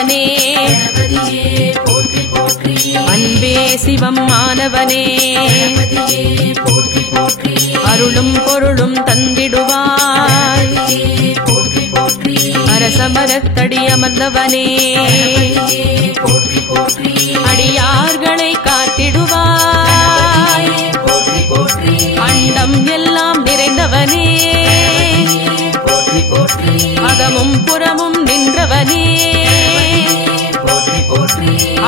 ஆனவனே அன்பே சிவம் ஆனவனே அருளும் பொருளும் தந்திடுவாய் அரசமரத்தடி அமர்ந்தவனே அடியார்களை காத்திடுவாய் அண்டம் எல்லாம் நிறைந்தவனே அகமும் புறமும் நின்றவனே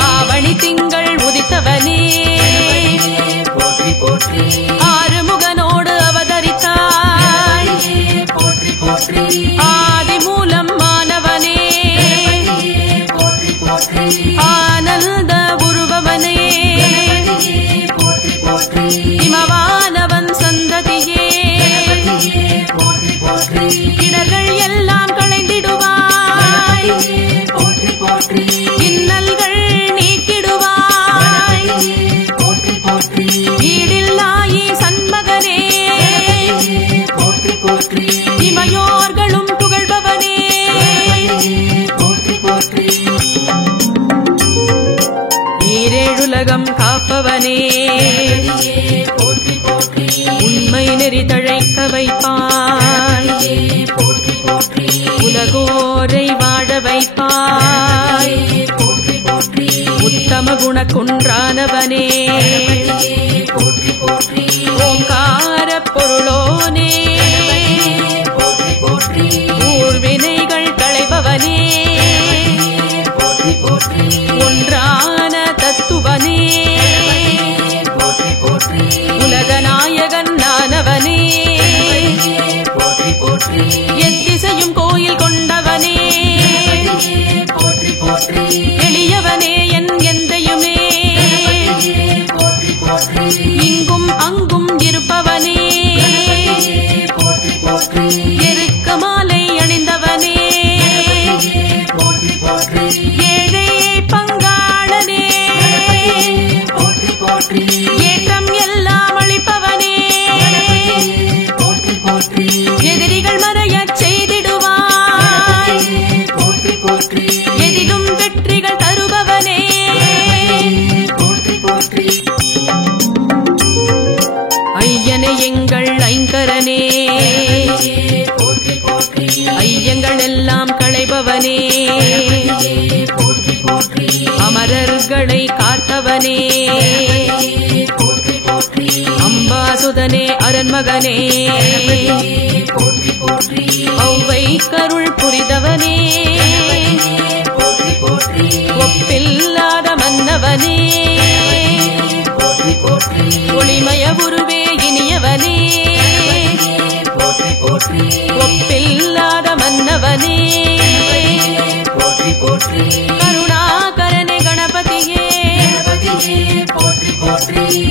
ஆவணி திங்கள் உதித்தவனே ஆறுமுகனோடு அவதரித்தாய் ஆதி மூலம் மாணவனே ஆனந்த உருவவனே இமவானவன் சந்ததியே இடர்கள் எல்லாம் களைந்திடுவாய் இன்னல்கள் நீக்கிடுவாய் ஈடில்லாயி சண்மகனே இமையோர்களும் புகழ்பவனே ஈரேழுலகம் காப்பவனே உண்மை நெறி தழைக்க வைப்பாய் உலகோரை வாழ வைப்பாய் உத்தம குணக்குன்றானவனே ஓங்கார பொருளோனே ஊழ்வினைகள் களைபவனே ஒன்றான தத்துவனே உலகநாயகன் நானவனே எத்திசையும் கோயில் கொண்டவனே எளியவனே என் எந்தையுமே இங்கும் அங்கும் இருப்பவனே எருக்க மாலை அணிந்தவனே ஏழையை பங்காளனே ஏற்றம் எல்லாம் அளிப்பவனே எதிரிகள் மறையச் செய்திடுவாய் எதிலும் வெற்றிகள் தருபவனே ஐயனே எங்கள் ஐங்கரனே ஐயங்கள் எல்லாம் களைபவனே அமரர்களை காத்தவனே அம்பாசுதனே அரண்மகனே ஔவை கருள் புரிதவனே ஒப்பில்லாத மன்னவனே ஒளிமய உருவே இனியவனே ஒப்பில்லாத மன்னவனே கருணாகரனே கணபதியே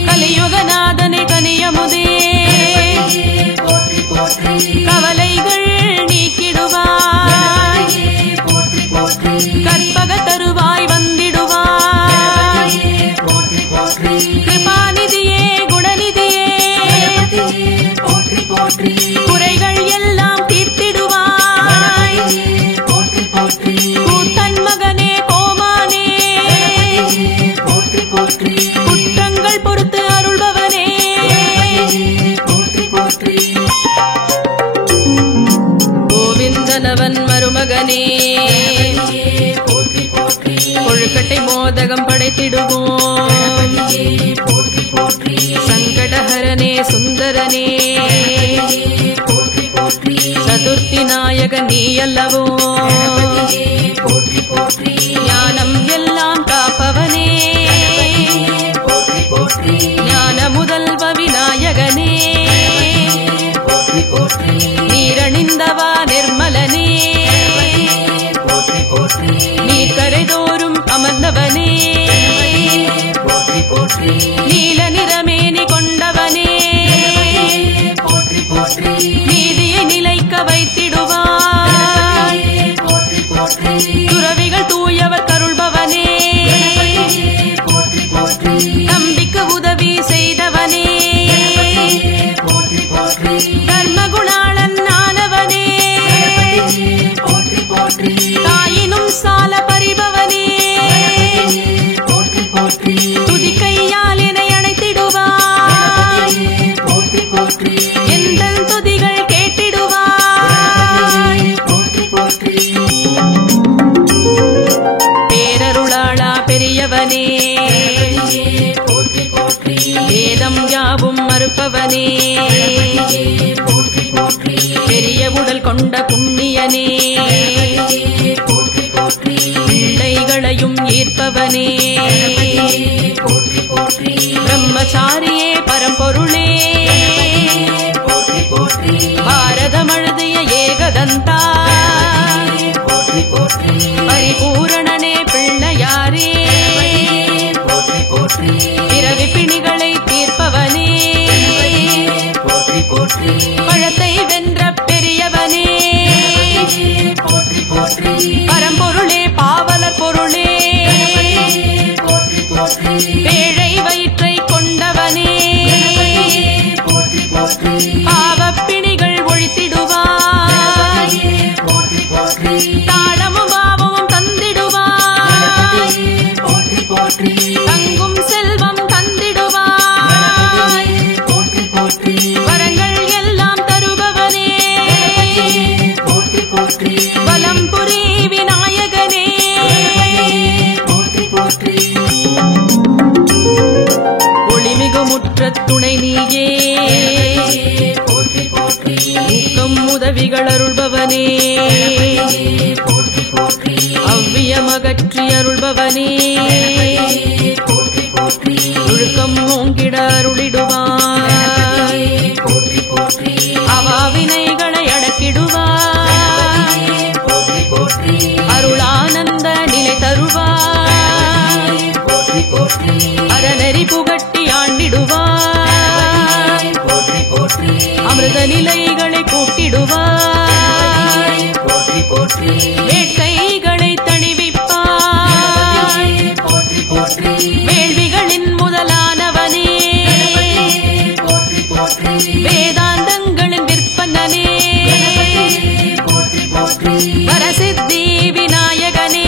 கலியுகநாதனே கனியமுதே கவலைகள் நீக்கிடுவாய் கற்பக தருவாய் வந்திடுவாய் கிருபாநிதியே குணநிதியே குறைகள் எல்லாம் தீர்த்திடுவாய் கூத்தன் மகனே கோமானே குற்றங்கள் பொறுத்து அருள்பவனே கோவிந்தனவன் மருமகனே கொழுக்கட்டை மோதகம் படைத்திடுவோம் சங்கடஹரனே சுந்தரனே சதுர்த்தி நாயகன் நீ அல்லவோ ஞானம் எல்லாம் காப்பவனே ஞான முதல்வ விநாயகனே நீரணிந்தவா நிர்மலனே நீர் கரைதோறும் அமர்ந்தவனே நீல நிறமேனி கொண்டவனே நீதியை நிலைக்க வைத்திடுவாய் துறவிகள் தூயவர் கருள்பவனே தம்பிக்கு உதவி செய்தவனே தர்மகுணாளன் ஆனவனே தாயினும் சால பரிபவனே காப்பவனே பெரிய உடல் கொண்ட புண்ணியனே பிள்ளைகளையும் ஈர்ப்பவனே பிரம்மச்சாரியே பரம்பொருளே பாரதம் எழுதிய ஏகதந்தா பரிபூரணனே பிள்ளையாரே பிறவி பிணிகளை தீர்ப்பவனே பழத்தை வென்ற பெரியவனே பரம்பொருளே பாவலர் பொருளே பேழை வயிற்றை கொண்டவனே பாவப்பிணிகள் ஒழித்திடுவாய் தாளமும் பாவமும் தந்திடுவாய் தங்கும் செல்வம் தந்திடுவாய் வரங்கள் எல்லாம் தருபவனே வலம்புரி விநாயகனே ஒளிமிகு முற்ற துணை நீயே ஊக்கம் உதவிகள் அருள்பவனே அவ்வியமகற்றி அருள்பவனே ஒழுக்கம் ஓங்கிட அருளிடுவாய் அவாவினைகளை அடக்கிடுவாய் அருளானந்த நிலை தருவாய் அறநெறி புகட்டி ஆண்டிடுவாய் அமிர்த நிலைகளை கூட்டிடுவாய் வேட்கைகளை தணிவிப்பாய் வேள்விகளின் முதலானவனே வேதாந்தங்களின் விற்பனனே வரசித்தி விநாயகனே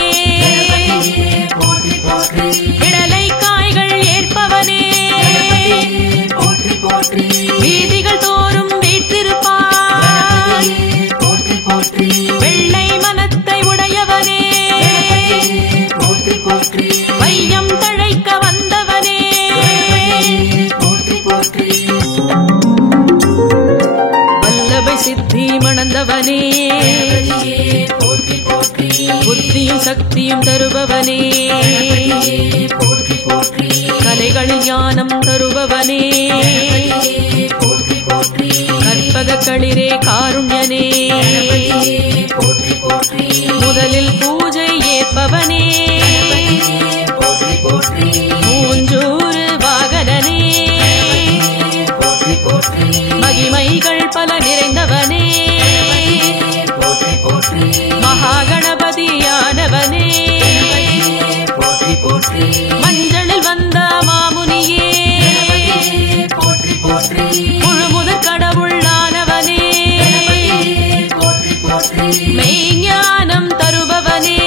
விடலை காய்கள் ஏற்பவனே வீதிகள் தோறும் வீற்றிருப்பாய் வெள்ளை மனத்தை உடையவனே வையம் தழைக்க வந்தவனே வல்லபை சித்தி மணந்தவனே புத்தியும் சக்தியும் தருபவனே கலைகளில் ஞானம் தருபவனே கற்பக களிரே காருண்யனே முதலில் பூஜை ஏற்பவனே மூஞ்சூறு வாகனனே மகிமைகள் பல நிறைந்தவனே மகாகணபதியானவனே மஞ்சளில் வந்த மாமுனியே முழுமுதற் கடவுளானவனே மெய்ஞானம் தருபவனே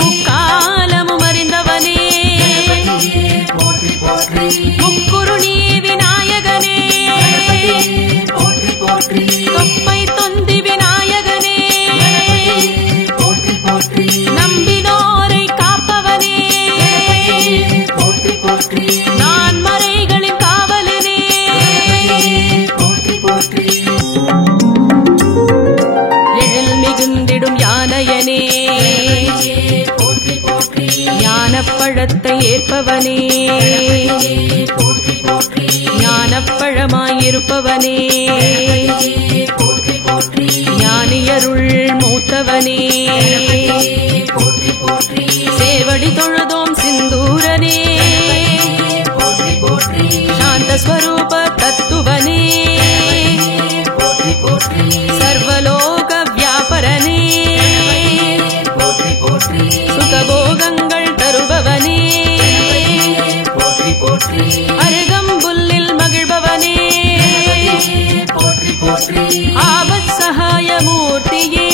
முக்காலமும் அறிந்தவனே முக்குருணி விநாயகனே தொப்பை தொந்தி விநாயகனே நம்பினோரை காப்பவனே நான் மறைகளின் காவலனே எழில் மிகுந்திடும் யானையனே ஞானப்பழத்தை ஏற்பவனே ஞானப்பழமாயிருப்பவனே ஞானியருள் மூத்தவனே சேவடி தொழுதோம் சிந்தூரனே சாந்த ஸ்வரூப தத்துவனே சர்வலோக வியாபரனே சுகபோகங்கள் தருபவனே அருகம்புல்லில் மகிழ்பவனே ஆபத் சகாய மூர்த்தியே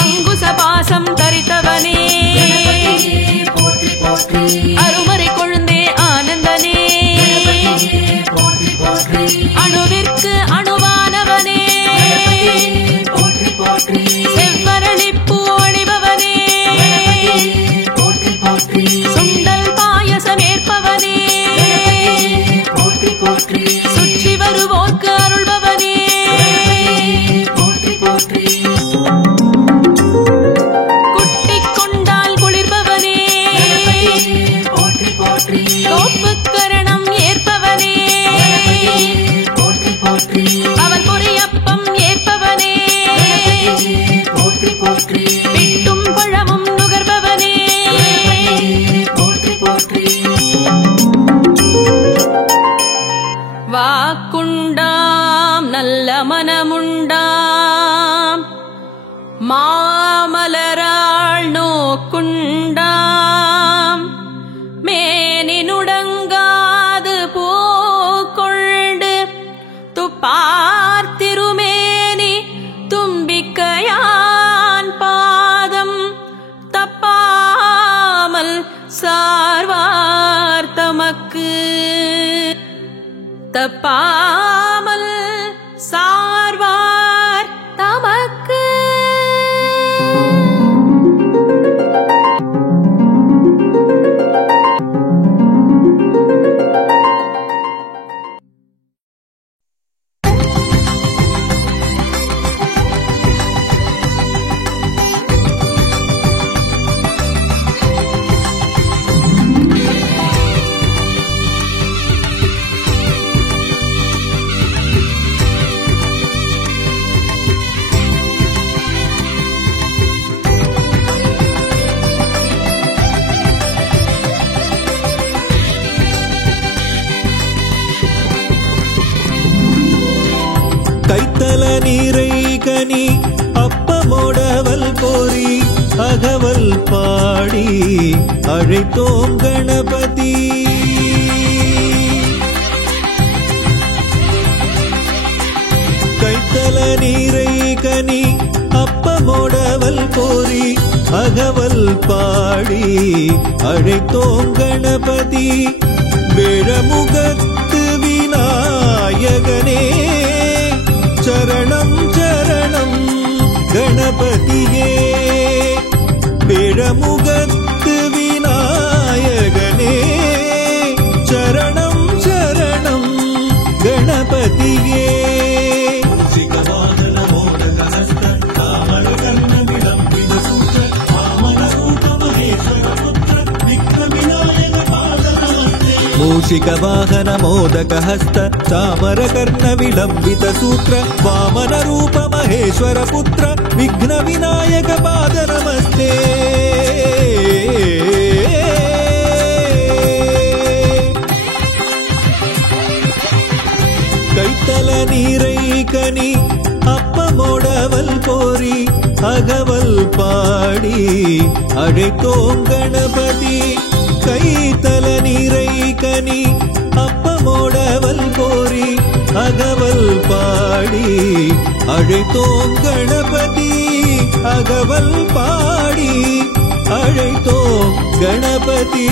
அங்குச பாசம் தரித்தவனே அருமறை கொழுந்தே ஆனந்தனே அணுவிற்கு அணுவானவனே செவ்வரளிப்பூ ஒளிபவனே சுண்டல் பாயசமேற்ப கோப்புக்கரணம் ஏற்பவனே போற்றி போற்றி அவன் பொரியப்பம் ஏற்பவனே போற்றி போற்றி பிட்டும் பழமும் நுகர்பவனே போற்றி போற்றி வாக்குண்டாம் நல்ல மனமுண்டாம் மாமலராள் நோக்குண்டாம் மேனினுடங்காது பூக்கொண்டு துப்பார் திருமேனி தும்பிக்கையான் பாதம் தப்பாமல் சார்வார் தமக்கு தப்பாமல் சார்வார் தமக்கு. கைத்தல நீரை கனி அப்பமோடவல் போரி அகவல் பாடி அழைத்தோம் கணபதி. கைத்தல நீரை கனி அப்பமோடவல் போரி அகவல் பாடி அழைத்தோம் கணபதி. வேழமுகத்து விநாயகனே சரணம் சரணம் கணபதியே. வேழமுகத்து விநாயகனே சரணம் சரணம் கணபதியே. மூஷிக வாகன மோதக ஹஸ்த சாமர கர்ண விளம்பித சூத்ர வாமன ரூப மகேஸ்வர புத்திர விக்ன விநாயக பாத நமஸ்தே. கைத்தல நீரை கனி அப்பமோடவல் போரி அகவல் பாடி அழைத்தோம் கணபதி. கைத்தல நீரை கனி அப்பமோடவல் போரி அகவல் பாடி அழைத்தோம் கணபதி. அகவல் பாடி அழைத்தோம் கணபதி.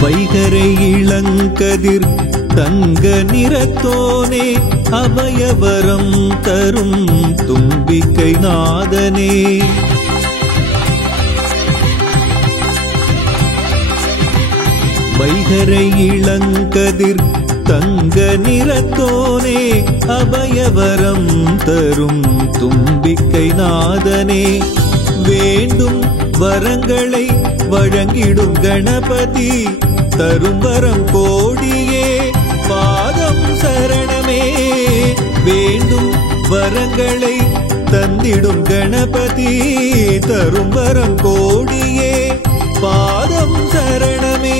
வைகரை இளங்கதிர் தங்க நிறத்தோனே அபயவரம் தரும் தும்பிக்கை நாதனே. வைகரை இளங்கதிர் தங்க நிறத்தோனே அபயவரம் தரும் தும்பிக்கை நாதனே. வேண்டும் வரங்களை வழங்கிடும் கணபதி தரும் வரம் கோடியே பாதம் சரணமே. வேண்டும் வரங்களை தந்திடும் கணபதி தரும் வரம் கோடியே பாதம் சரணமே.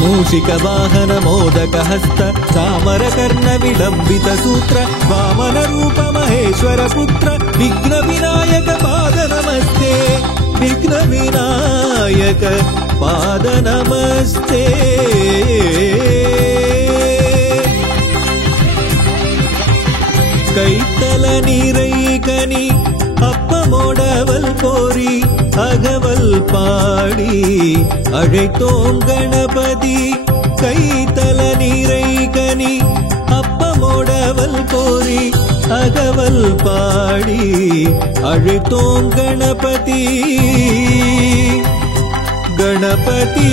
மூஷிக வாகன மோதக ஹஸ்த சாமர கர்ண விளம்பித சூத்ர வாமன ரூப மகேஸ்வர புத்திர விக்ன விநாயக பாத நமஸ்தே. விநாயக பாத நமஸ்தே. கைத்தல நீரை கனி அப்பமோடவல் போரி அகவல் பாடி அழைத்தோம் கணபதி. கைத்தல நீரை கனி அப்பமோடவல் போரி அகவல் பாடி அழைத்தோம் கணபதி. கணபதி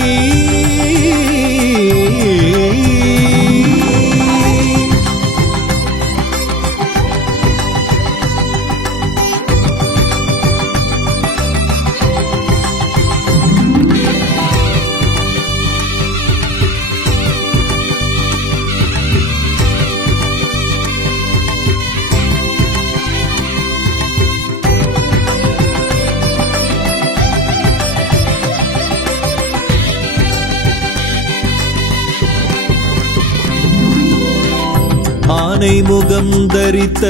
ஆனை முகம் தரித்த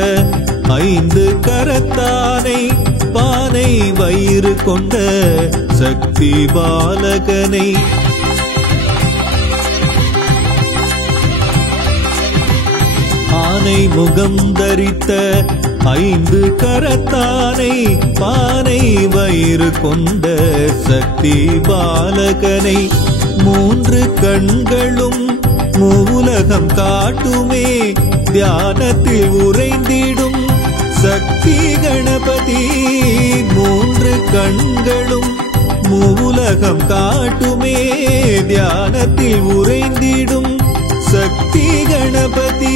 5 கரத்தானை பானை வயிறு கொண்ட சக்தி பாலகனை. ஆனை முகம் தரித்த 5 கரத்தானை பானை வயிறு கொண்ட சக்தி பாலகனை. 3 கண்களும் மூலகம் காட்டுமே தியானத்தில் உறைந்திடும் சக்தி கணபதி. 3 கண்களும் மூலகம் காட்டுமே தியானத்தில் உறைந்திடும் சக்தி கணபதி.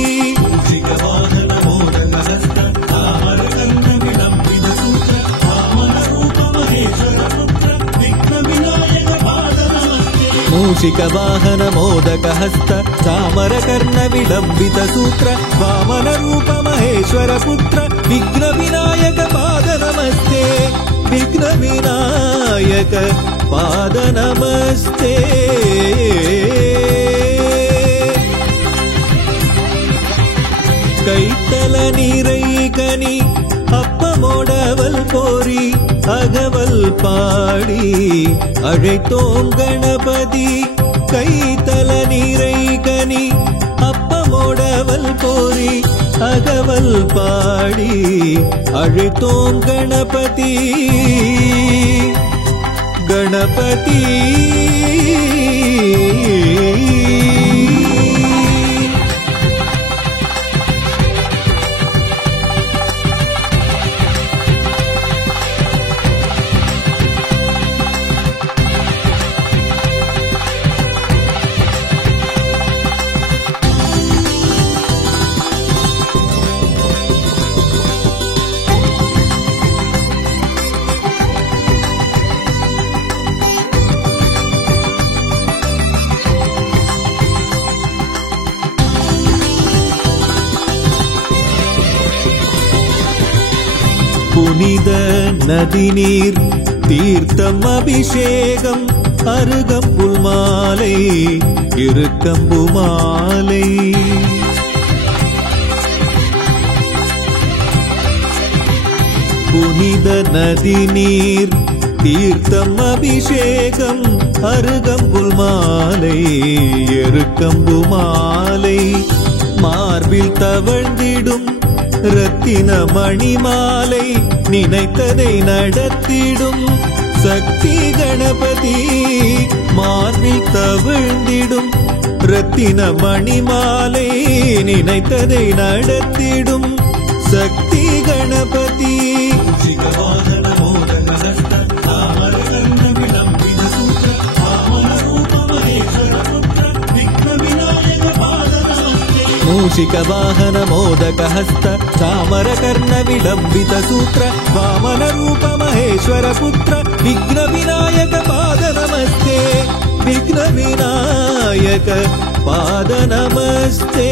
மூஷிக வாகன மோதக ஹஸ்த சாமர கர்ண விளம்பித சூத்ர வாமன ரூப மகேஸ்வர புத்திர விக்ன விநாயக பாத நமஸ்தே. விக்ன விநாயக பாத நமஸ்தே. கைத்தல நீரை கனி அப்பமோடவல் போரி அகவல் பாடி அழைத்தோம் கணபதி. கைத்தல நீரை கனி அப்பமோடவல் போரி அகவல் பாடி அழைத்தோம் கணபதி. கணபதி புனித நதி நீர் தீர்த்தம் அபிஷேகம் அருகம்புல் மாலை இருக்கம்பு மாலை. புனித நதி நீர் தீர்த்தம் அபிஷேகம் அருகம்புல் மாலை இருக்கம்பு மாலை. மார்பில் தவழ்ந்திடும் ரத்தின மணிமாலை நினைத்ததை நடத்திடும் சக்தி கணபதி. மார்பில் தவழ்ந்திடும் ரத்தின மணிமாலை நினைத்ததை நடத்திடும் சக்தி கணபதி. மூஷிக வாகன மோதக ஹஸ்த சாமர கர்ண விளம்பித சூத்ர வாமன ரூப மகேஸ்வர புத்திர விக்ன விநாயக பாத நமஸ்தே. விக்ன விநாயக பாத நமஸ்தே.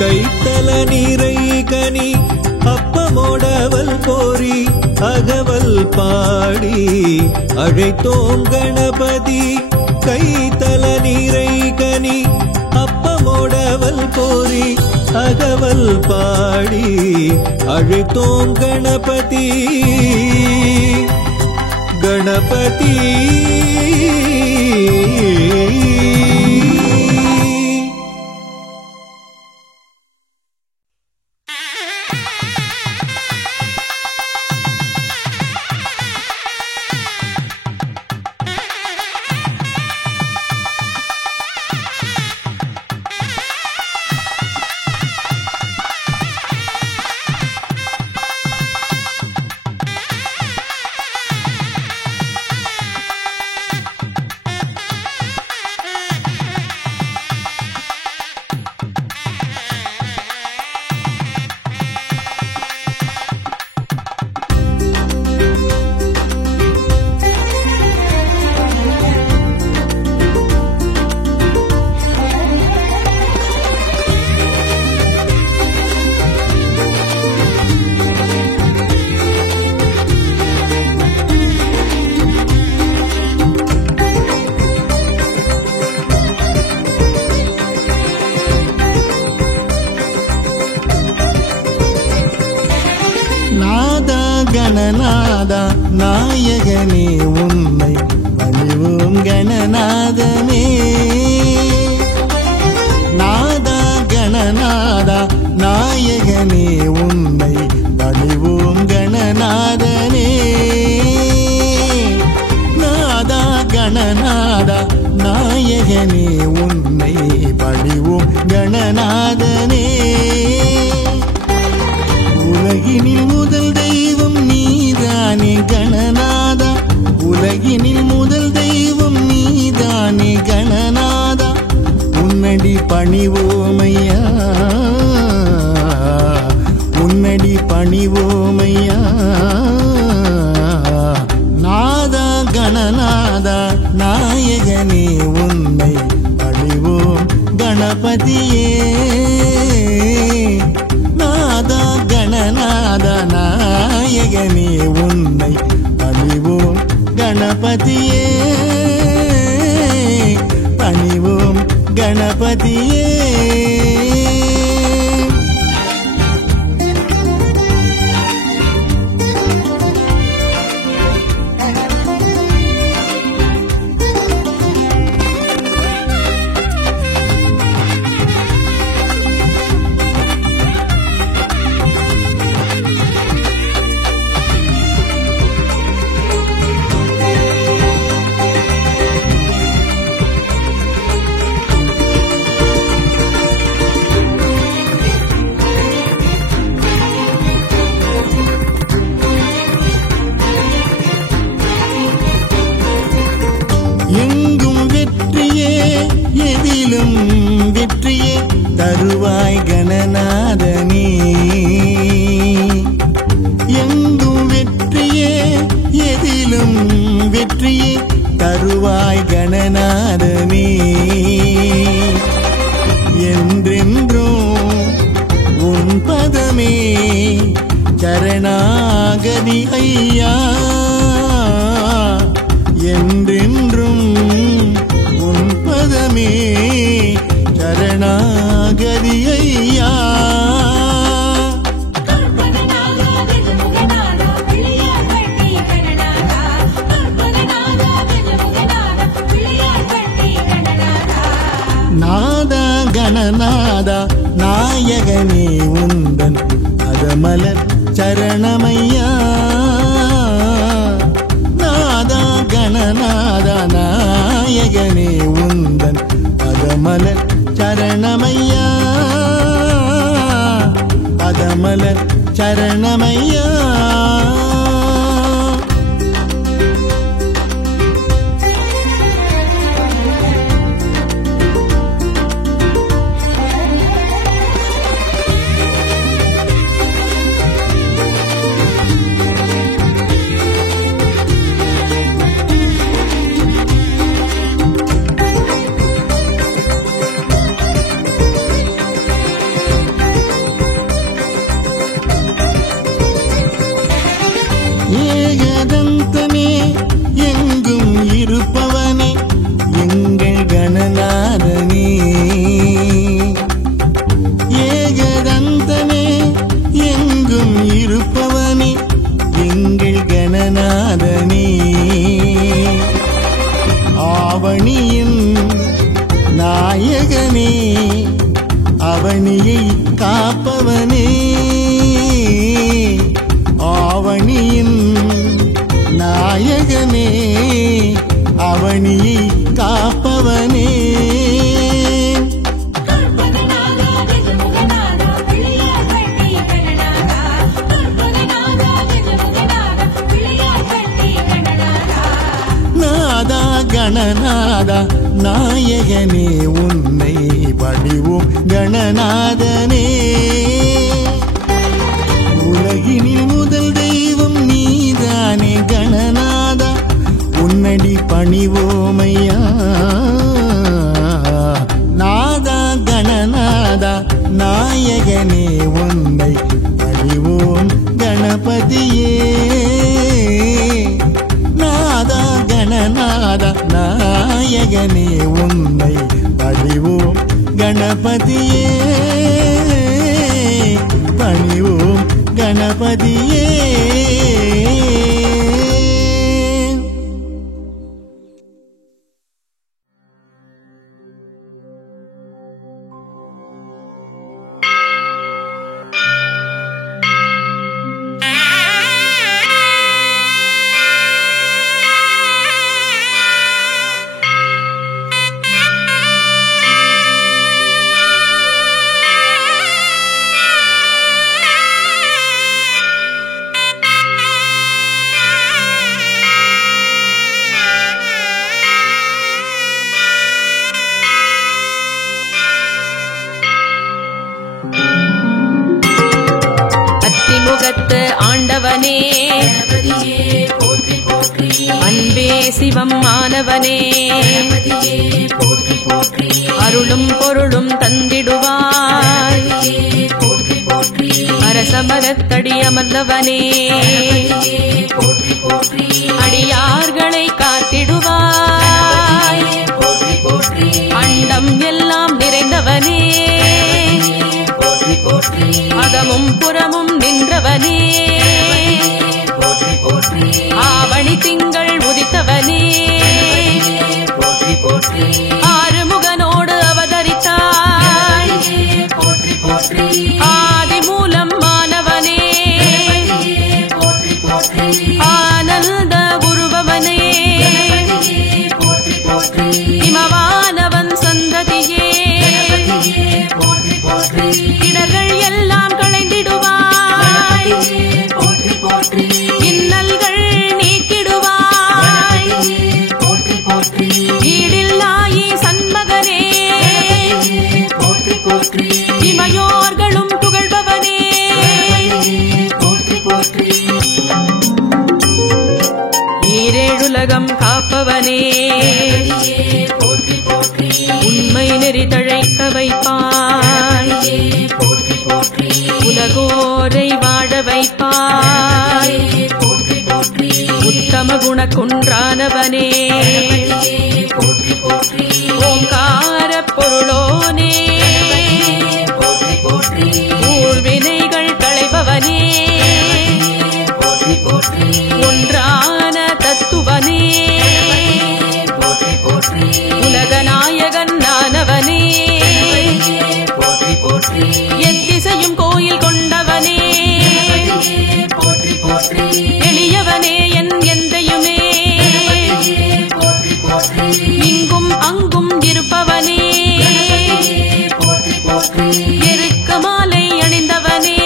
கைத்தல நீரை கனி அப்பமோடவல் போரி அகவல் பாடி அழைத்தோம் கணபதி. கைத்தல நீரை கனி அப்பமோ அப்பமோடவல் போரி அகவல் பாடி அழைத்தோம் கணபதி கணபதி. கணநாதா நாயகனே உன்னை பணிவோம் கணநாதனே. நாதா கணநாதா நாயகனே உன்னை பணிவோம் கணநாதனே. நாதா கணநாதா நாயகனே உன்னை பணிவோம் கணநாதனே. உலகினில் முதல் தெய்வம் நீதானே கணநாதா, உலகினில் முதல் தெய்வம் நீதானே கணநாதா. உன்னடி பணிவோமையா, உன்னடி பணிவோமையா. நாதா கணநாதா நாயகனே உன்னை பணிவோம் கணபதியே. நாதா கணநாத நாயகனே உன்னை பணிவோம் கணபதியே, பணிவோம் கணபதியே. எங்கும் வெற்றியே எதிலும் வெற்றியே தருவாய் கணநாதனே. எங்கும் வெற்றியே எதிலும் வெற்றியே தருவாய் கணநாதனே. என்றென்றும் உன் பதமே சரணாகதி ஐயா. என்றென்றும் உன் பதமே சரணாகதி ஐயா. நாதா கணநாதா நாயகனே உந்தன் அதமலர் சரணமையா. நாதா கணநாத நாயகனே உந்தன் பதமலர் சரணமையா, பதமலர் சரணமையா. ஏகதந்தனே எங்கும் இருப்பவனே எங்கள் கணநாதனே. கணநாதா நாயகனே உன்னை பணிவோம் கணநாதனே. உலகினில் முதல் தெய்வம் நீதானே கணநாதா, உன்னடி பணிவோமையா. நாதா கணநாதா நாயகனே உன்னை பணிவோம் கணபதியே. நாதா கணநாதா நாயகனே உன்னை பணிவோம் கணபதியே. பணிவோம் கணபதியே. முகத்து ஆண்டவனே கணபதியே போற்றி போற்றி. அன்பே சிவம் மாணவனே கணபதியே போற்றி போற்றி. அருளும் பொருளும் தந்திடுவாய் கணபதியே போற்றி போற்றி. அரசமரத்தடி அமர்ந்தவனே கணபதியே போற்றி போற்றி. அடியார்களை காத்திடுவாய் போற்றி போற்றி. அண்டம் எல்லாம் நிறைந்தவனே போற்றி போற்றி. அகமும் புறமும் நின்றவனே போற்றி போற்றி. ஆவணி திங்கள் உதித்தவனே போற்றி போற்றி. ஆறுமுகனோடு அவதரித்தாய் போற்றி போற்றி. ஆதி மூலம் மாணவனே போற்றி போற்றி. ஆனந்த உருவவனே போற்றி போற்றி. இமவானவன் சந்ததியே போற்றி போற்றி. இடர்கள் எல்லாம் களைந்திடுவாய் போற்றி போற்றி. இன்னல்கள் நீக்கிடுவாய் போற்றி போற்றி. ஈடில்லாயி சண்மகனே போற்றி போற்றி. இமையோர்களும் புகழ்பவனே போற்றி போற்றி. ஈரேழுலகம் காப்பவனே போற்றி போற்றி. உண்மை நெறி தழைக்க வைப்பாய் போற்றி போற்றி. உலகோரை வாழ வைப்பாய் போற்றி போற்றி. உத்தம குண குன்றானவனே போற்றி போற்றி. ஓங்கார பொருளோனே போற்றி போற்றி. ஊழ்வினைகள் களைபவனே போற்றி போற்றி. ஒன்றான தத்துவனே போற்றி போற்றி. உலகநாயகன் நானவனே போற்றி போற்றி. எத்திசையும் கோயில் கொண்டவனே போற்றி போற்றி. எளியவனே என் எந்தையுமே போற்றி போற்றி. இங்கும் அங்கும் இருப்பவனே போற்றி போற்றி. எருக்க மாலை அணிந்தவனே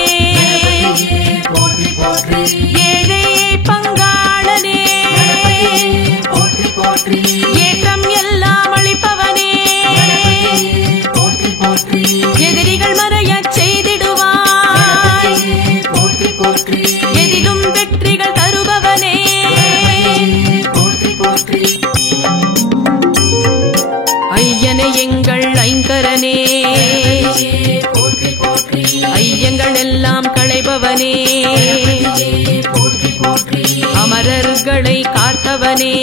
போற்றி போற்றி. ஏழையை பங்காளனே போற்றி போற்றி. ஏற்றம் எல்லாம் அளிப்பவனே போற்றி போற்றி. எதிரிகள் மறையச் செய்திடுவாய் போற்றி போற்றி. எதிலும் வெற்றிகள் தருபவனே போற்றி போற்றி. ஐயனே எங்கள் ஐங்கரனே போற்றி போற்றி. ஐயங்கள் எல்லாம் களைபவனே போற்றி போற்றி. அமரர்களை காத்தவனே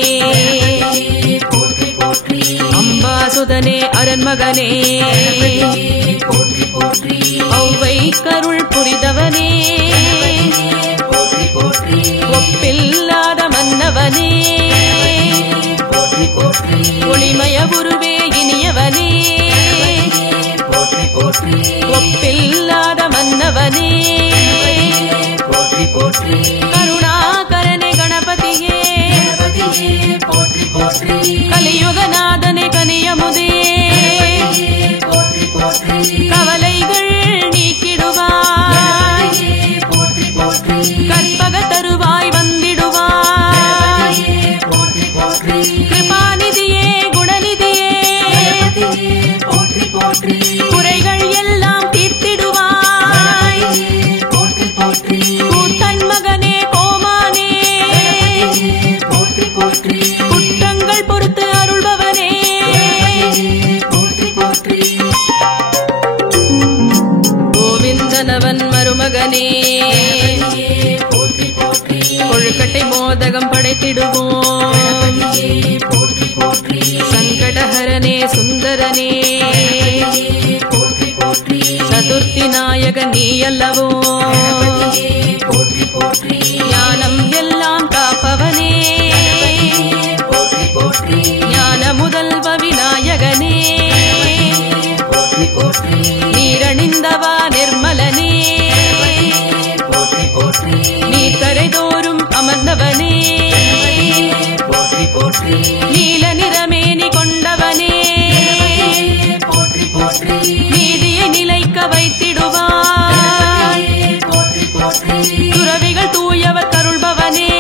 போற்றி போற்றி. அம்பாசுதனே அரண்மகனே போற்றி போற்றி. ஔவை கருள் புரிதவனே போற்றி போற்றி. ஒப்பில்லாத மன்னவனே போற்றி போற்றி. ஒளிமய குருவே இனியவனே போற்றி போற்றி. ஒப்பில்லாத மன்னவனே போற்றி போற்றி. கருணாகரனே கணபதியே கணபதியே போற்றி போற்றி. கலியுகநாதனே கனியமுதே போற்றி போற்றி. கவலைகள் நீக்கிடுவாய் போற்றி போற்றி. கற்பக தருவாய் வந்திடுவாய் போற்றி போற்றி. கிருபாநிதியே மகனே போற்றி போற்றி கொழுக்கட்டை மோதகம் படைத்திடுவோம் போற்றி போற்றி சங்கடஹரனே சுந்தரனே போற்றி போற்றி சதுர்த்தி நாயகன் நீ அல்லவோ போற்றி போற்றி ஞானம் எல்லாம் காப்பவனே போற்றி போற்றி ஞான முதல்வ விநாயகனே போற்றி போற்றி நீரணிந்தவா நிர்மலனே போற்றி போற்றி நீர்க்கரை தோறும் அமர்ந்தவனே போற்றி போற்றி நீல நிறமேனி கொண்டவனே போற்றி போற்றி நீதியை நிலைக்க வைத்திடுவாய் போற்றி போற்றி துறவிகள் தூயவர் கருள்பவனே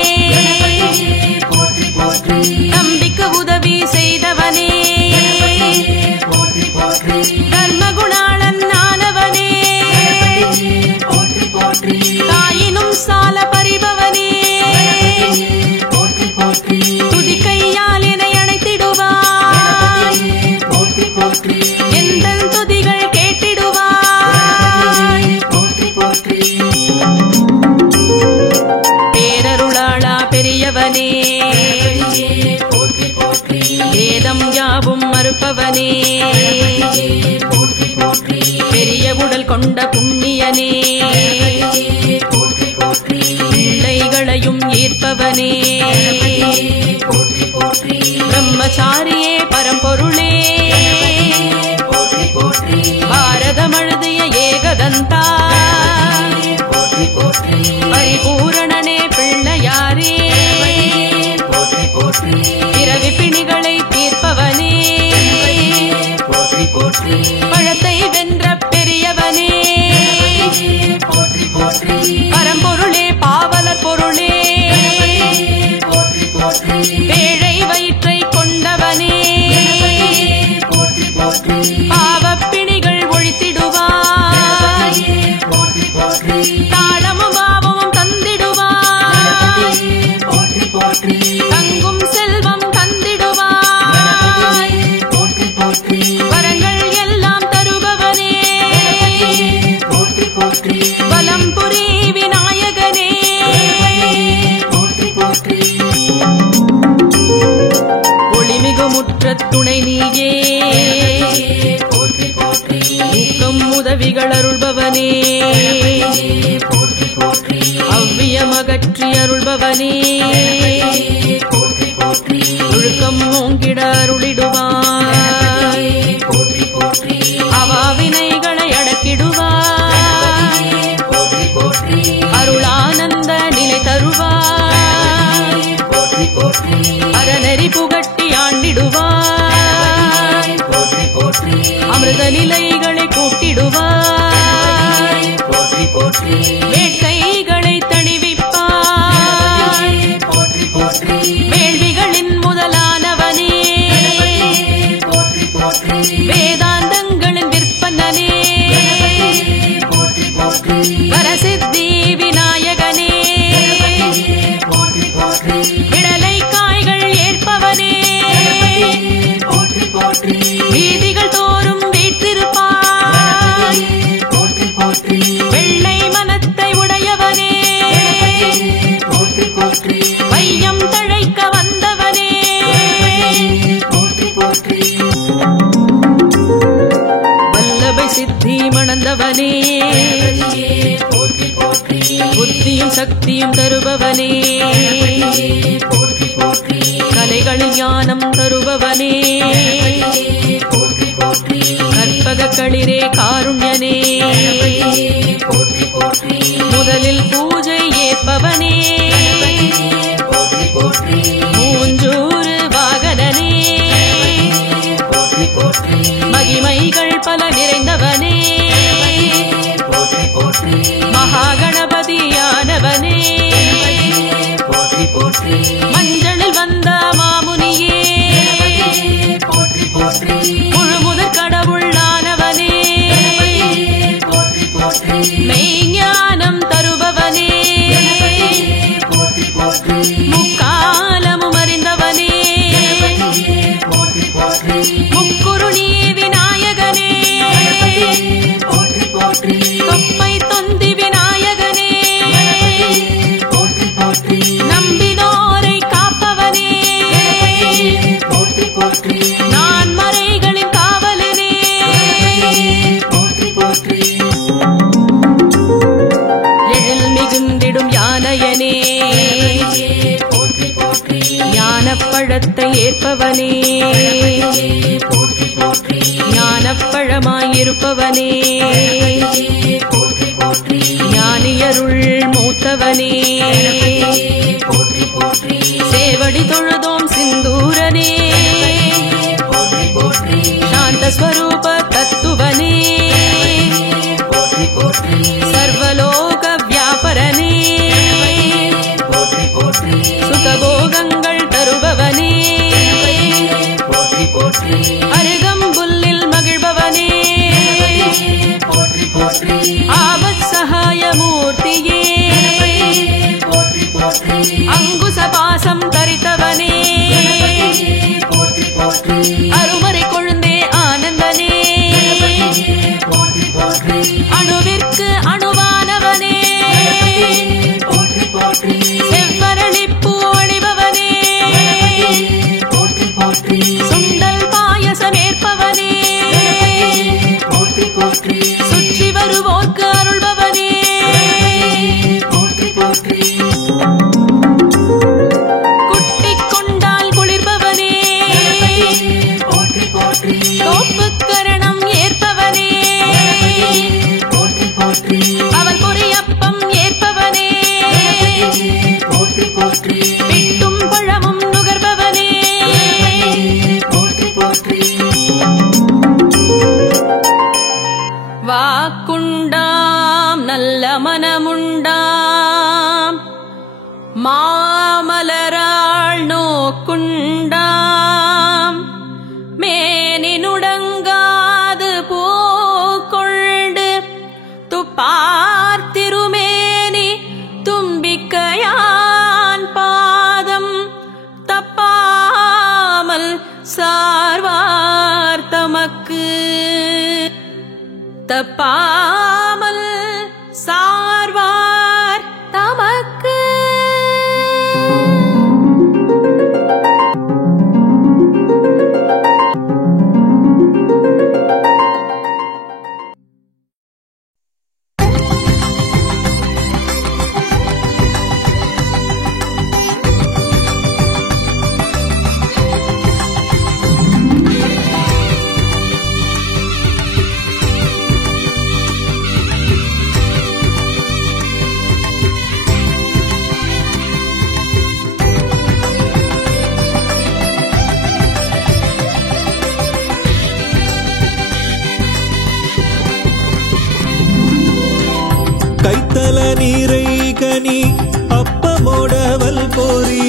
போற்றி போற்றி நம்பிக்கை உதவி செய்தவனே போற்றி போற்றி தர்மகுணாளன் ஆனவனே போற்றி போற்றி தாயினும் சால பறிபவனே போற்றி போற்றி துதிக்கையால் என்னை அணைத்திடுவாய் போற்றி போற்றி எந்த துதிகள் கேட்டிடுவாய் போற்றி போற்றி பேரருளாளா பெரியவனே போற்றி போற்றி வேதம் யாவும் மறுப்பவனே போற்றி போற்றி பெரிய உடல் கொண்ட புண்ணியனே போற்றி போற்றி பிள்ளைகளையும் ஈர்ப்பவனே போற்றி போற்றி பிரம்மச்சாரியே பரம்பொருளே போற்றி போற்றி பாரதம் எழுதிய ஏகதந்தா போற்றி போற்றி பரிபூரணனே பிள்ளையாரே போற்றி போற்றி பிறவி பிணிகளை தீர்ப்பவனே போற்றி போற்றி பழத்தை வென்ற பெரியவனே போற்றி போற்றி பரம்பொருளே பாவலர் பொருளே போற்றி போற்றி பேழை வயிற்றை கொண்டவனே போற்றி போற்றி பாவப்பிணிகள் ஒழித்திடுவாய் போற்றி போற்றி தாளமும் பாவமும் தந்திடுவாய் போற்றி போற்றி தங்கும் செல்வம் தந்திடுவாய் போற்றி போற்றி வரங்கள் எல்லாம் தருபவனே போற்றி போற்றி வலம் புரி விநாயகனே போற்றி போற்றி ஒளிமிகு முற்றத் துணை நீயே போற்றி போற்றி ஊக்கம் உதவிகள் அருள்பவனே போற்றி போற்றி அவ்வியமகற்றி அருள்பவனே போற்றி போற்றி ஒழுக்கம் ஓங்கிட அருளிடுவாய் போற்றி போற்றி அவாவினைகளை அடக்கிடுவாய் போற்றி போற்றி அருளானந்த நிலை தருவாய் போற்றி போற்றி அறநெறி புகட்டி ஆண்டிடுவாய் போற்றி போற்றி அமிர்த நிலைகளை கூட்டிடுவாய் போற்றி போற்றி வேட்கைகளை தணிவிப்பாய் போற்றி போற்றி வேள்விகளின் முதலானவனே போற்றி போற்றி வேதாந்தங்களின் விற்பனனே போற்றி போற்றி வரசித்தி விநாயகனே போற்றி போற்றி விடலை காய்கள் ஏற்பவனே போற்றி போற்றி வீதிகள் தோறும் வீற்றிருப்பாய் போற்றி போற்றி வெள்ளை மனத்தை உடையவனே போற்றி போற்றி வையம் தழைக்க வந்தவனே போற்றி போற்றி வல்லபை சித்தி மணந்தவனே போற்றி போற்றி புத்தியும் சக்தியும் தருபவனே போற்றி போற்றி கலைகள் ஞானம் தருபவனே போற்றி போற்றி கற்பக களிரே காருண்யனே போற்றி போற்றி முதலில் பூஜை ஏற்பவனே போற்றி போற்றி மூஞ்சூறு வாகனனே போற்றி போற்றி மகிமைகள் பல நிறைந்தவனே போற்றி போற்றி மகாகணபதியானவனே போற்றி போற்றி மஞ்சளில் வந்த மாமுனியே போற்றி போற்றி முழுமுதற் கடவுளானவனே போற்றி போற்றி மெய்ஞானம் தருபவனே போற்றி போற்றி முக்காலமும் அறிந்தவனே போற்றி போற்றி முக்குருணி விநாயகனே போற்றி போற்றி தொப்பை தொந்தி விநாயகனே ஞானப்பழத்தை ஏற்பவனே போற்றி போற்றி ஞானப்பழமாயிருப்பவனே போற்றி போற்றி ஞானியருள் மூத்தவனே போற்றி போற்றி சேவடி தொழுதோம் சிந்தூரனே போற்றி போற்றி சாந்த ஸ்வரூப தத்துவனே போற்றி போற்றி சர்வலோக வியாபரனே போற்றி போற்றி சுகபோகங்கள் தருபவனே போற்றி போற்றி அருகம்புல்லில் மகிழ்பவனே போற்றி போற்றி ஆபத் சகாயமூர்த்தியே போற்றி போற்றி அங்குச பாசம் தரித்தவனே போற்றி போற்றி அருமறை கொழுந்தே ஆனந்தனே போற்றி போற்றி அணுவிற்கு அணுவானவனே போற்றி போற்றி செவ்வரளிப்பூ அணிபவனே போற்றி போற்றி சுண்டல் பாயசமேற்பவனே போற்றி போற்றி சுற்றி வருவோர்க்கு அருள்பவனே போற்றி போற்றி குட்டிக் கொண்டால் குளிர்பவனே போற்றி போற்றி தோப்புக்கரணம் ஏற்பவனே போற்றி போற்றி அவள் பொரியப்பம் ஏற்பவனே போற்றி போற்றி பிட்டும் பழமும் நுகர்பவனே போற்றி போற்றி வாக்குண்டாம் நல்ல மனமுண்டாம் மாமலராள் நோக்குண்டாம் மேனினுடங்காது பூக்கொண்டு துப்பார்த்திருமேனி தும்பிக்கையான் பாதம் தப்பாமல் சார்வார் தமக்கு தப்பாமல் சார்வார் தமக்கு கைத்தல நீரை கனி அப்பமோடவல் போரி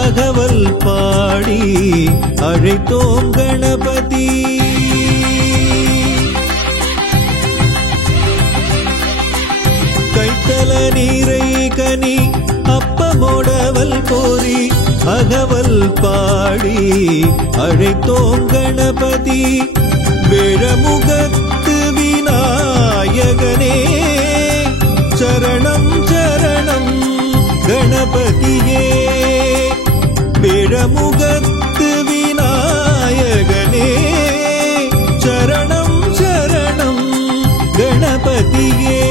அகவல் பாடி அழைத்தோம் கணபதி. கைத்தல நீரை கனி அப்பமோடவல் போரி அகவல் பாடி அழைத்தோம் கணபதி. வேழமுகத்து விநாயகனே சரணம் சரணம் கணபதியே. வேழமுகத்து விநாயகனே சரணம் சரணம் கணபதியே.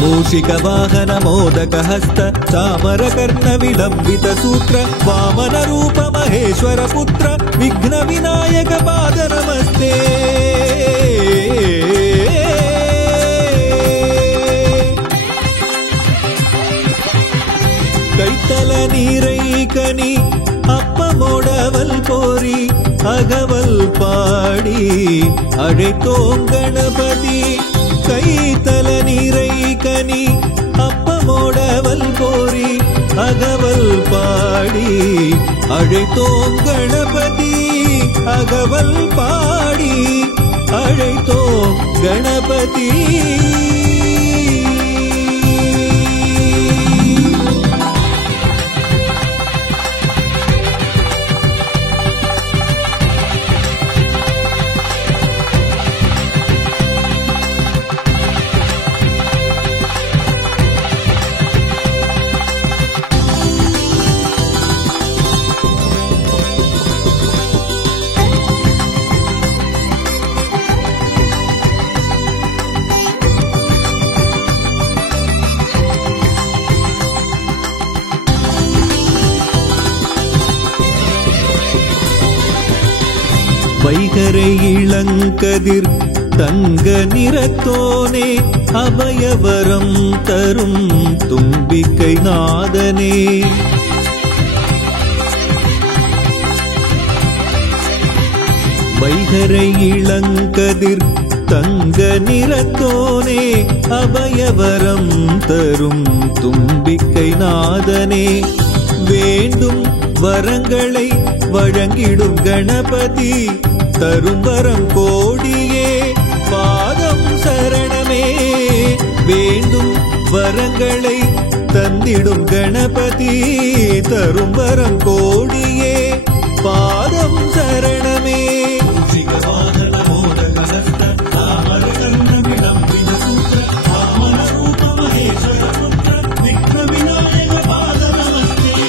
மூஷிக வாகன மோதக ஹஸ்த சாமர கர்ண விலம்பித சூத்ர வாமன ரூப மகேஸ்வர புத்திர விக்ன விநாயக பாத நமஸ்தே. கைத்தல நீரை கனி அப்பமோடவல் போரி அகவல் பாடி அழைத்தோம் கணபதி. கைத்தல நீரை கனி அப்பமோடவல் போரி அகவல் பாடி அழைத்தோம் கணபதி. அகவல் பாடி அழைத்தோம் கணபதி. வைகரை இளங்கதிர் தங்க நிறத்தோனே அபயவரம் தரும் தும்பிக்கை நாதனே வைகரை இளங்கதிர் தங்க நிறத்தோனே அபயவரம் தரும் தும்பிக்கை நாதனே வேண்டும் வரங்களை வழங்கிடும் கணபதி தரும் வரம் கோடியே பாதம் சரணமே வேண்டும் வரங்களை தந்திடும் கணபதி தரும் வரம் கோடியே பாதம் சரணமே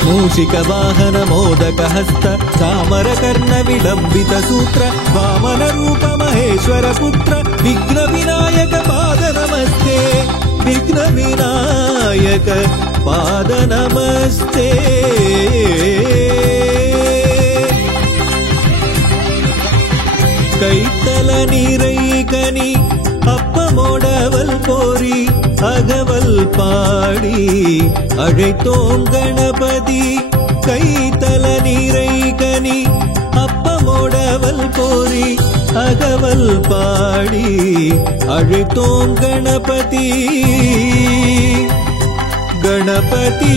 மூஷிக வாகன மோதக ஹஸ்த சாமர கர்ண விளம்பித சூத்ர வாமன ரூப மகேஸ்வர புத்திர விக்ன விநாயக பாத நமஸ்தே விக்ன விநாயக பாத நமஸ்தே கைத்தல நீரை கனி அப்பமோடவல் போரி அகவல் பாடி அழைத்தோம் கணபதி கைத்தல நீரை கனி அப்பமோடவல் போரி அகவல் பாடி அழைத்தோம் கணபதி கணபதி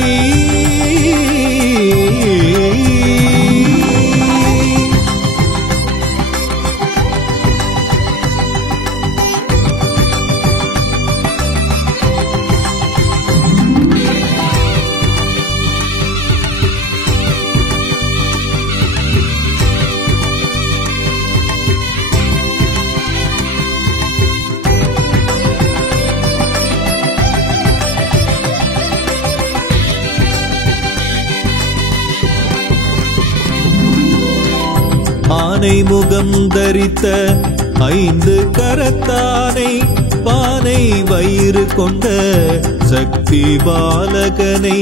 ஆனை முகம் தரித்த 5 கரத்தானை பானை வயிறு கொண்ட சக்தி பாலகனை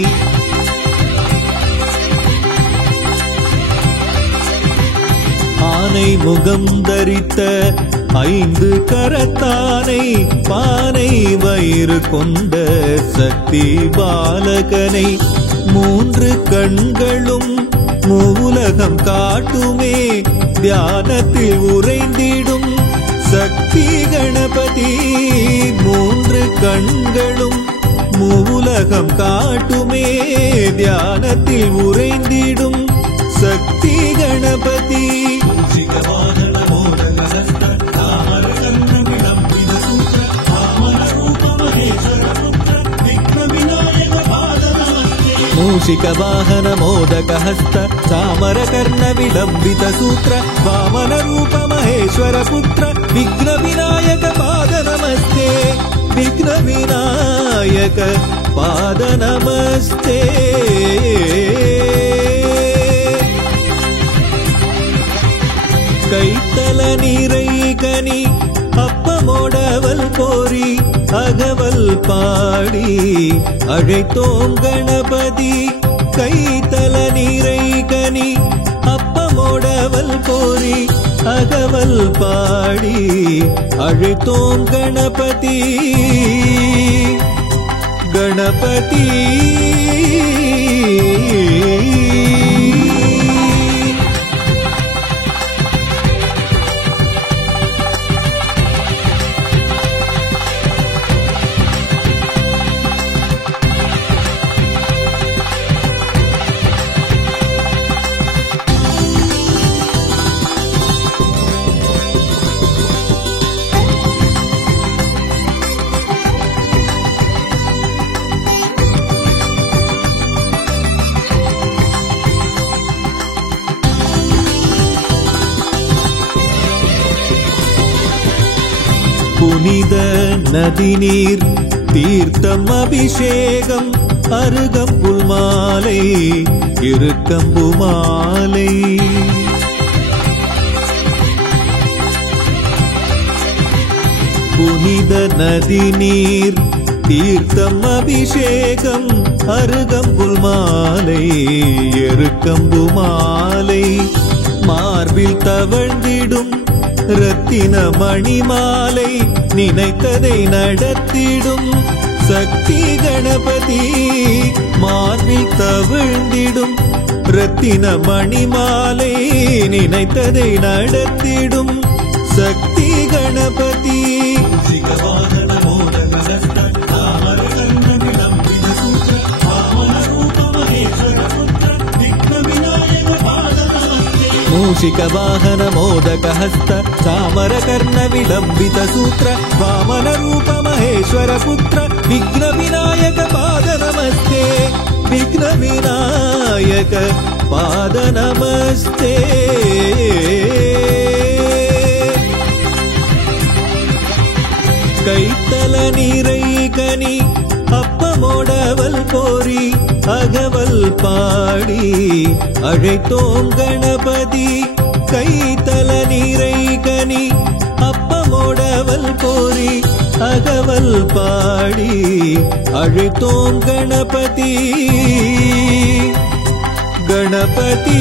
ஆனை முகம் தரித்த 5 கரத்தானை பானை வயிறு கொண்ட சக்தி பாலகனை 3 கண்களும் மூலகம் காட்டுமே தியானத்தில் உறைந்திடும் சக்தி கணபதி 3 கண்களும் மூலகம் காட்டுமே தியானத்தில் உறைந்திடும் சக்தி கணபதி மூஷிக வாகன மோதக ஹஸ்த சாமர கர்ண விளம்பித சூத்ர வாமன ரூப மகேஸ்வர புத்திர விக்ன விநாயக பாத நமஸ்தே விக்ன விநாயக பாத நமஸ்தே கைத்தல நீரை கனி அப்பமோடவல் போரி அகவல் பாடி அழைத்தோம் கணபதி கைத்தல நீரை கனி அப்பமோடவல் போரி அகவல் பாடி அழைத்தோம் கணபதி கணபதி புனித நதி நீர் தீர்த்தம் அபிஷேகம் அருகம்புல் மாலை இருக்கம்பு மாலை புனித நதி நீர் தீர்த்தம் அபிஷேகம் அருகம்புல் மாலை இருக்கம்பு மாலை மார்பில் தவழ்ந்திடும் ரத்தின மணிமாலை நினைத்ததை நடத்திடும் சக்தி கணபதி. மார்பில் தவழ்ந்திடும் ரத்தின மணிமாலை நினைத்ததை நடத்திடும் சக்தி கணபதி. மூஷிக வாகன மோதக ஹஸ்த சாமர கர்ண விலம்பித சூத்ர வாமன ரூப மகேஸ்வர புத்திர விக்ன விநாயக பாத நமஸ்தே. விக்ன விநாயக பாத நமஸ்தே. கைத்தல நீரை கனி அப்பமோடவல் போரி அகவல் பாடி அழைத்தோம் கணபதி. கைத்தல நீரை கனி அப்பமோடவல் போரி அகவல் பாடி அழைத்தோம் கணபதி. கணபதி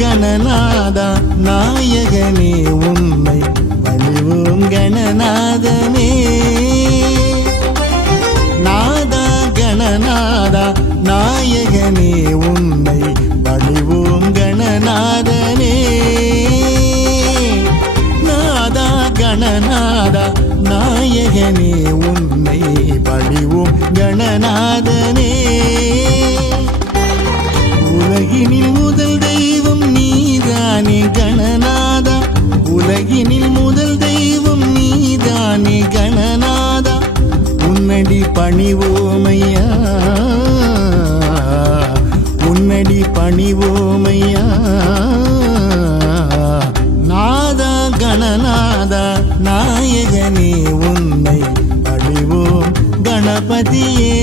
கணநாத நாயகனே உன்னை பணிவோம் கணநாதனே. நாதா கணநாத நாயகனே உன்னை பணிவோம் கணநாதனே. நாதா கணநாத நாயகனே உன்னை பணிவோம் கணநாதனே. உலகினில் முதல் தெய்வம் நீதானே கணநாதா. உலகினில் முதல் தெய்வம் நீதானே கணநாதா. உன்னடி பணிவோமையா உன்னடி பணிவோமையா. நாதா கணநாதா நாயகனே உன்னை பணிவோம் கணபதியே.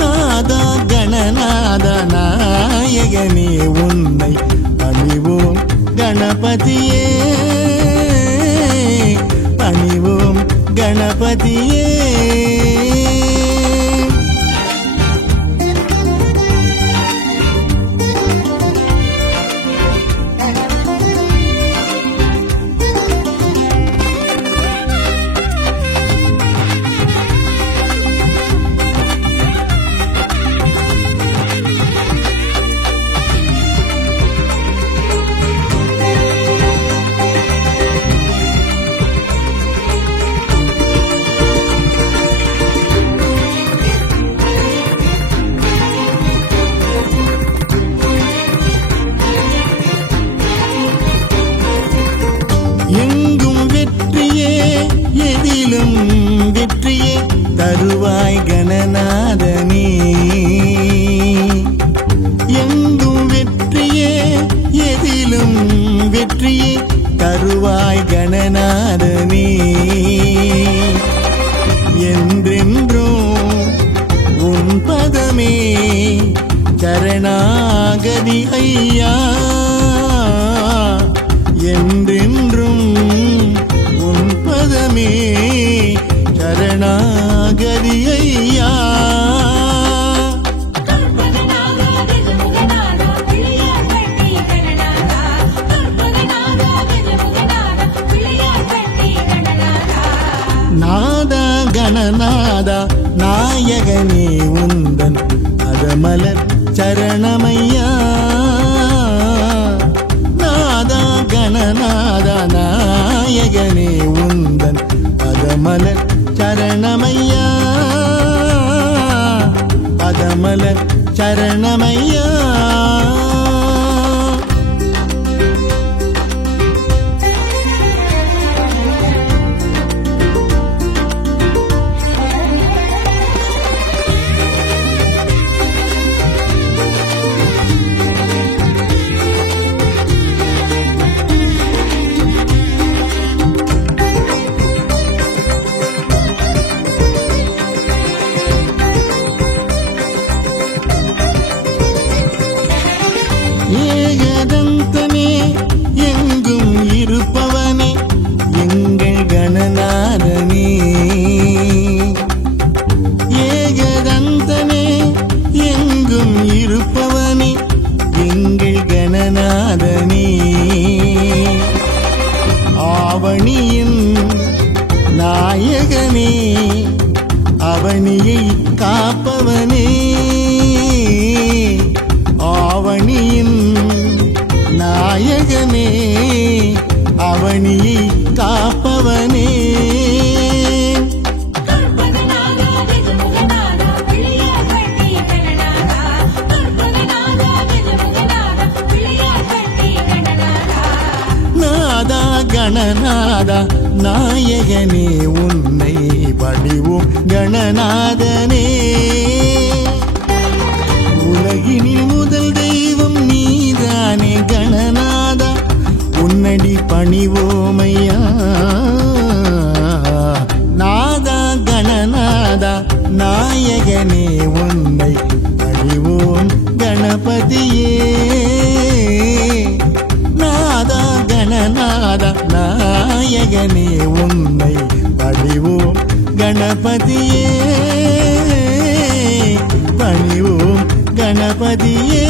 நாதா கணநாத நாயகனே உன்னை பணிவோம் கணபதியே. பணிவோம் கணபதியே. எங்கும் வெற்றியே எதிலும் வெற்றியே தருவாய் கணநாதனே. எங்கும் வெற்றியே எதிலும் வெற்றியே தருவாய் கணநாதனே. என்றென்றும் உன் பதமே சரணாகதி ஐயா. என்றென்றும் உன் பதமே சரணாகதி ஐயா. பிள்ளையார் நாதா கணநாதா நாயகனே உந்தன் அதமலர் சரணமையா. நாதா கணநாதா நாயகனே உந்தன் பதமலர் சரணமையா. பதமலர் சரணமையா. ஏகதந்தனே எங்கும் இருப்பவனே எங்கள் கணநாதனே. ஏகதந்தனே எங்கும் இருப்பவனே எங்கள் கணநாதனே. ஆவணியின் நாயகனே அவனியை காப்பவனே. ஆவணியின் நாயகனே அவனியை காப்பவனே. நாதா கணநாதா நாயகனே உன்னை பணிவோம் கணநாதனே. உலகினில் முதல் தெய்வம் நீதானே கணநாதா உன்னடி பணிவோமையா. நாதா கணநாதா நாயகனே உன்னை பணிவோம் கணபதியே. நாதா கணநாதா நாயகனே உன்னை பணிவோம் கணபதியே. பணிவோம் கணபதியே.